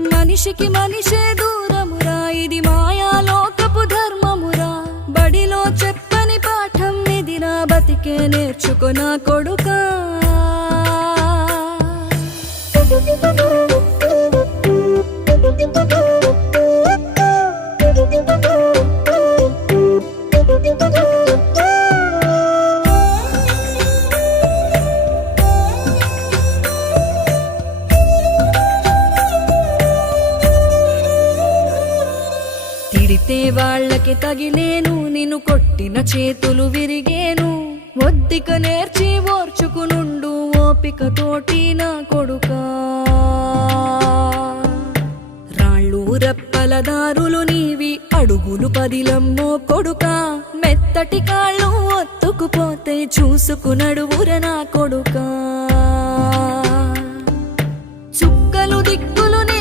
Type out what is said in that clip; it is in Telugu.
మనిషికి మనిషే దూరమురా, ఇది మాయాలోకపు ధర్మమురా. బడిలో చెప్పని పాఠం ఇదిరా, బతికే నేర్చుకో నా కొడుకా. తిడితే వాళ్ళకి తగిలేను, నిన్ను కొట్టిన చేతులు విరిగేను. ఒద్దిక నేర్చి ఓర్చుకునుండు ఓపికతోటి నా కొడుకా. రాళ్ళు రప్పల దారులు నీవి, అడుగులు పదిలమ్మో కొడుకా. మెత్తటి కాళ్ళు ఒత్తుకుపోతే చూసుకునడువుర నా కొడుకా.